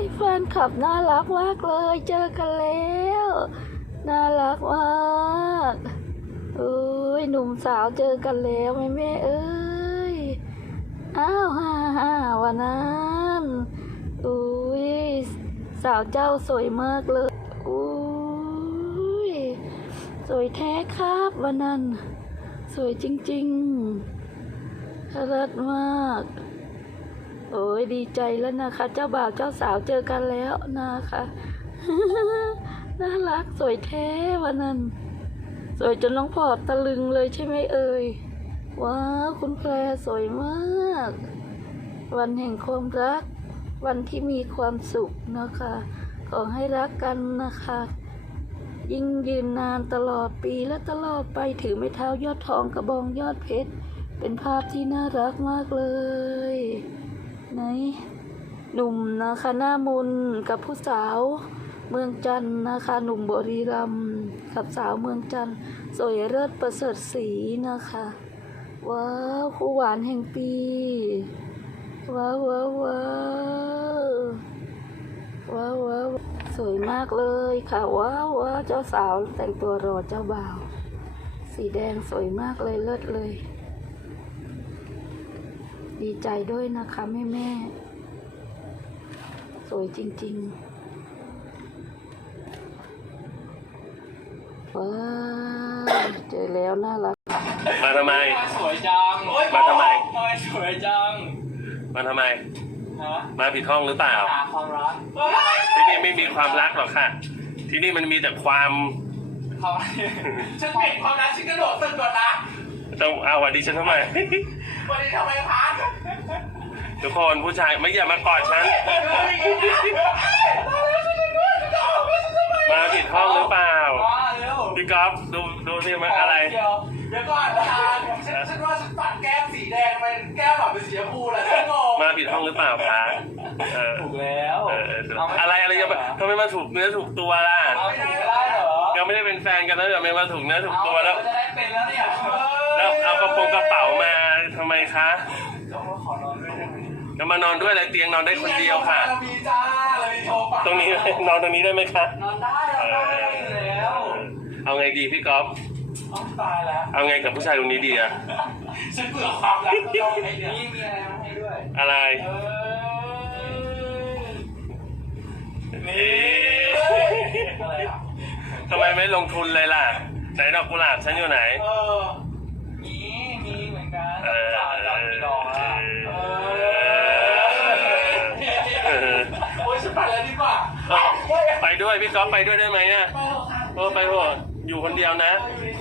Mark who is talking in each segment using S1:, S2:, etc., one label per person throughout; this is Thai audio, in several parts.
S1: แฟนคลับน่ารักมากเลยเจอกันแล้วน่ารักมากเอ้ยหนุ่มสาวเจอกันแล้วแม่เอ้ยอ้าวฮ่าวันนั้นอุ้ยสาวเจ้าสวยมากเลยอุ้ยสวยแท้ครับวันนั้นสวยจริงๆเลิศมากโอ้ยดีใจแล้วนะคะเจ้าบ่าวเจ้าสาวเจอกันแล้วนะคะ น่ารักสวยแท้วันนั้นสวยจนน้องพอร์ตตะลึงเลยใช่ไหมเอ่ยว้าวคุณแพรสวยมากวันแห่งความรักวันที่มีความสุขนะคะขอให้รักกันนะคะยิ่งยืนนานตลอดปีและตลอดไปถือไม้เท้ายอดทองกระบองยอดเพชรเป็นภาพที่น่ารักมากเลยไหนหนุ่มนะคะหน้ามนกับผู้สาวเมืองจันทร์นะคะหนุ่มบุรีรัมย์กับสาวเมืองจันทร์สวยเลิศประเสริฐศรีนะคะว้าวคู่หวานแห่งปีว้าวว้าวว้าวว้าวว้าวสวยมากเลยค่ะว้าวว้าวเจ้าสาวแต่งตัวรอเจ้าบ่าวสีแดงสวยมากเลยเลิศเลยดีใจด้วยนะคะแม่สวยจริงๆว้าวเจอแล้วน่ารัก
S2: มาทำไม
S3: สวยจัง
S2: มาทำไม
S3: สวยจัง
S2: มาทำไมมาผิดห้องหรือเปล่า
S3: หาความรัก
S2: ที่นี่ไม่มีความรักหรอกค่ะที่นี่มันมีแต่ความ
S3: ฉันเห็นความรักฉันกระโดดตึกก่อนนะ
S2: ต้องเอาวันดีฉันทำไม
S3: วันนี้ทำไมพัก
S2: ทุกคนผู้ชายไม่อย่ามากอดฉันมาผิดห้องหรือเปล่าพี่ก๊อฟดูสิมันอะไร
S3: เดี๋ยวก่อนฉันว่าฉันปัดแก้มสีแดงไปแก้มแบบเป็นสีชมพูแหละฉันงง
S2: มาผิดห้องหรือเปล่าคะ
S3: ถูกแล้ว
S2: อะไรยังทำไมมาถูกเนื้อถูกตัวล่ะ
S3: ไม่ได้เหรอ
S2: ยังไม่ได้เป็นแฟนกันแล้วเดี๋ยวไม่มาถูกเนื้อถูกตัวแล้ว
S3: จะได้เป็นแล้วเนี่ย
S2: แล้วเอากระเป๋ามาทำไมคะ
S3: ต้องมาขอนอนด้วย
S2: จะมานอนด้วยอะไรเตียงนอนได้คนเดียวค่ะ
S3: เรามีจ้าเรามีโทรศัพท์
S2: ตรงนี้นอนตรงนี้ได้ไหมคะ
S3: นอนได้แล้ว
S2: เอาไงดีพี่ก๊อฟ
S3: ตายแล้ว
S2: เอาไงกับผู้ชายตรงนี้ดีอะ
S3: ฉันเบื่อความรักก็ต้องให้เนี่ยมีอะไรมาให้ด้วย
S2: อะไรนี่ทำไมไม่ลงทุนเลยล่ะไหนดอกกุหลาบฉันอยู่ไหน
S3: มีเหมือนกันดอกโอ้ยฉันไปแล้วดีกว่า
S2: ไปด้วยพี่ก๊อฟไปด้วยได้ไหมเนี่ยไปเถอะอยู่คนเดียวนะ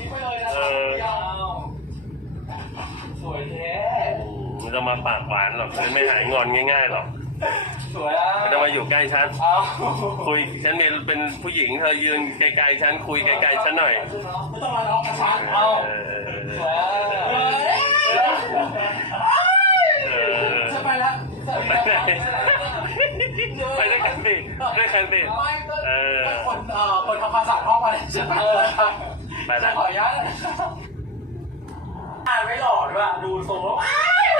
S3: สวยแท้
S2: มันจะมาปากหวานหรอกฉันไม่หายงอนง่ายๆหรอก
S3: สวยอ่ะ
S2: มันจะมาอยู่ใกล้ฉันคุยฉันเป็นผู้หญิงเธอยืนไกลๆฉันคุยไกลๆฉันหน่อย
S3: ไม่ต้องมาร้องกับฉันเอาสวยฉันไปแล้ว
S2: ไปด้วยกันสิด้วยกันสิ
S3: คนทำความสะอาดห้องมาเลยฉันไปแล้วขออนุญาตไม่หล่อด้วยดูทรงแล้ว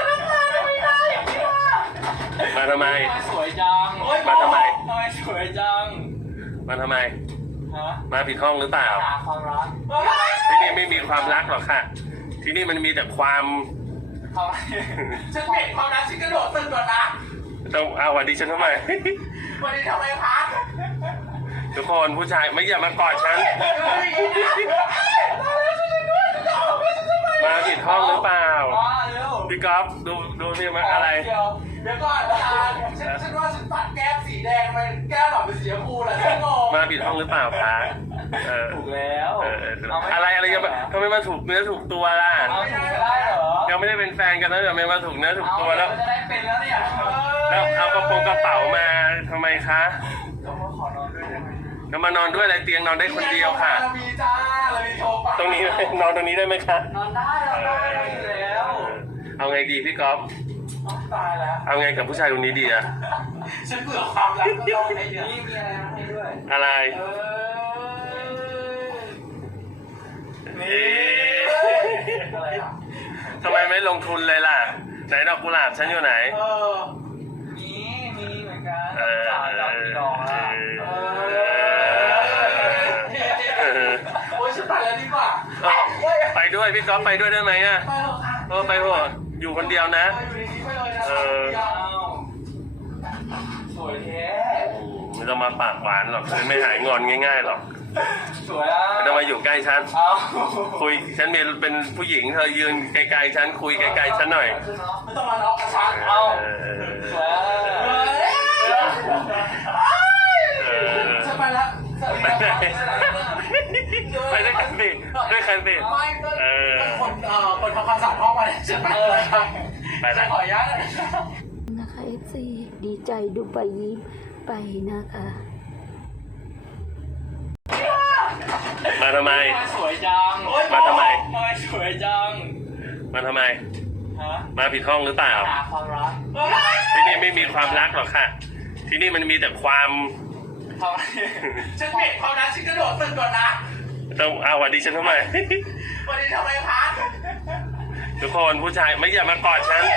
S2: มาทำไม
S3: สวยจัง
S2: มาทำไม
S3: สวยจัง
S2: มาทำไมมาผิดห้องหรือเปล่า
S3: หาความรัก
S2: ที่นี่ไม่มีความรักหรอกค่ะที่นี่มันมีแต่ความ
S3: ฉันเห็นความรักฉันกระโดดตึกก่อนนะ
S2: ต้องเอาวันดีฉันทำไม
S3: วันนี้ทำไมพัก
S2: ทุกคนผู้ชายไม่อย่ามากอดฉันมาผิดห้องหรือเปล่าพี่ก๊อฟดูสิมันอะไร
S3: เดี๋ยวก่อนฉันว่าฉันปัดแก้มสีแดงไปแก้มแบบเป็นสีชมพูแหละฉันงง
S2: มาผิดห้องหรือเปล่าคะ
S3: ถูกแล้ว
S2: อะไรยังทำไมมาถูกเนื้อถูกตัวล่ะ
S3: ไม่ได้เหรอ
S2: ยังไม่ได้เป็นแฟนกันแล้วเดี๋ยวไม่มาถูกเนื้อถูกตัวแล้ว
S3: จะได้เป็นแล้วเนี่ย
S2: แล้วเอากระเป๋ามาทำไมคะ
S3: ต้องมาขอนอนด้วยได้ไหม
S2: จะมานอนด้วยอะไรเตียงนอนได้คนเดียวค่ะ
S3: เรามีจ้าเรามีโทรศัพท์
S2: ตรงนี้นอนตรงนี้ได้ไหมคะ
S3: นอนได้แล้ว
S2: เอาไงดีพี่ก๊อฟ
S3: ตายแล้ว
S2: เอาไงกับผู้ชายตรงนี้ดีอะ
S3: ฉันเบื่อความรักก็ต้องให้เนี่ยมีอะไรมาให้ด้วย
S2: อะไรทำไมไม่ลงทุนเลยล่ะไหนดอกกุหลาบฉันอยู่ไหน
S3: มีเหมือนกัน
S2: พี่ก๊อฟไปด้วยได้ไหมอ่ะ
S3: ไปเถอะค่ะ
S2: ไปเถอะอยู่คนเดียวนะ
S3: อยู่ในนี้ไปเลยนะสวยแท้
S2: ไม่ต้องมาปากหวานหรอกไม่หายงอนง่ายๆหรอก
S3: สวยอ่ะ
S2: ไม่ต้องมาอยู่ใกล้ฉัน
S3: เอา
S2: คุยฉันเป็นผู้หญิงเธอยืนไกลๆฉันคุยไกลๆฉันหน่อย
S3: ไม่ต้องมาล็อกกระชันเอาสวยอ่ะ จะไปละ
S2: ไปด้วยกันสิด้วยกันสิ
S3: ไม่เป็นคนทำความสะอาดห้องมาเนี่ยจะไปจะขออนุญาต
S1: นะคะ FC ดีใจดูไปยิ้มไปนะคะ
S2: มาทำไม
S3: สวยจัง
S2: มาทำไม
S3: สวยจัง
S2: มาทำไม
S3: ฮะ
S2: มาผิดห้องหรือเปล่า
S3: หาความรัก
S2: ที่นี่ไม่มีความรักหรอกค่ะ ที่นี่มันมีแต่ความ
S3: ทำไมฉันเปลี่ยนความรักฉันกระโดดตึกก่อนนะ
S2: ต้องเอาหวัดดีฉันทำไม
S3: วันนี้ทำไมคะ
S2: ทุกคนผู้ชายไม่อย่ามากอดฉัน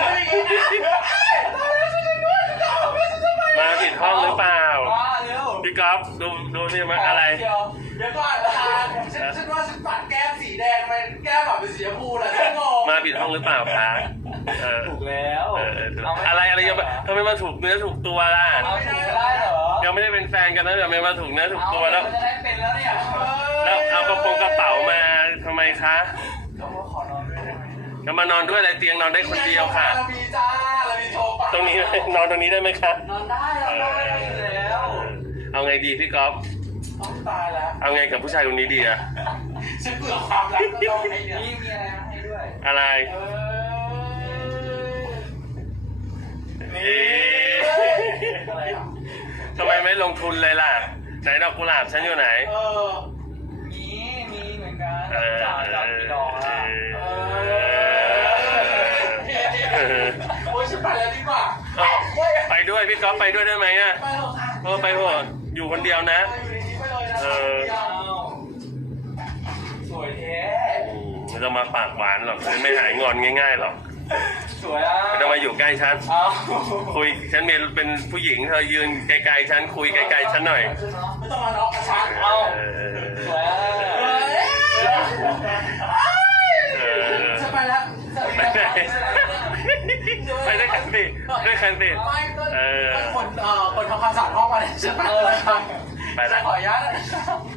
S2: มาผิดห้องหรือเปล่า
S3: เร็ว
S2: พี่ก๊อฟดูสิมันอะไร
S3: เดี๋ยวก่อนฉันว่าฉันปัดแก้มสีแดงไปแก้มแบบเป็นสีชมพูแล้วฉันงง
S2: มาผิดห้องหรือเปล่าคะ
S3: ถูกแล้ว
S2: อะไรยังทำไมมาถูกเนื้อถูกตัวล่ะ
S3: เอาถูกได้เหรอ
S2: ยังไม่ได้เป็นแฟนกันนะแต่ไม่มาถูกเนื้อถูกตัวแล้ว
S3: จะได้เป็นแล้วเนี่ย
S2: แล้วเอากระเป๋ามาทำไมคะ
S3: ก็ขอนอนด้วยได้ไหม
S2: จะมานอนด้วยอะไรเตียงนอนได้คนเดียวค่ะ
S3: เรามีจ้าเรามีโชว์ปะ
S2: ตรงนี้นอนตรงนี้ได้ไหมคะ
S3: นอนได้เราได้อยู่แล้ว
S2: เอาไงดีพี่ก๊อฟ
S3: ต้องตายแล้ว
S2: เอาไงกับผู้ชายคนนี้ดีอะ
S3: ฉันเบื่อความรักก็ต้องให้เนี่ยมีอะไรมาให้ด้วย
S2: อะไร
S3: นี่อะไรอ่ะ
S2: ทำไมไม่ลงทุนเลยล่ะ ไหนดอกกุหลาบฉันอยู่ไหน
S3: มีเหมือนกัน
S2: เออ
S3: จ่ากี่ดอกอ่ะโอ้ยฉันไปแล้วดีกว่า
S2: ไปด้วยพี่ก๊อฟไปด้วยได้ไหมอะ
S3: ไปเถอะค่ะ
S2: ไปเถอะอยู่คนเดียวนะ
S3: อยู่ในนี้ไปเลยนะ สวยแท้
S2: ไม่ต้องมาปากหวานหรอกไม่หายงอนง่ายๆหรอก
S3: สวยอ่ะ
S2: ไม่ต้องมาอยู่ใกล้ฉัน
S3: เอา
S2: คุยฉันเป็นผู้หญิงเธอยืนไกลๆฉันคุยไกลๆฉันหน่อย
S3: ไม่ต้องมาล็อกกระชันเอาสวยอ่ะ จะไปแล้ว
S2: ไปด้วยกันสิด้วยกันสิ
S3: ไม่เป็นคนทำความสะอาดห้องมาเนี่ยจะไปจะขออนุญาต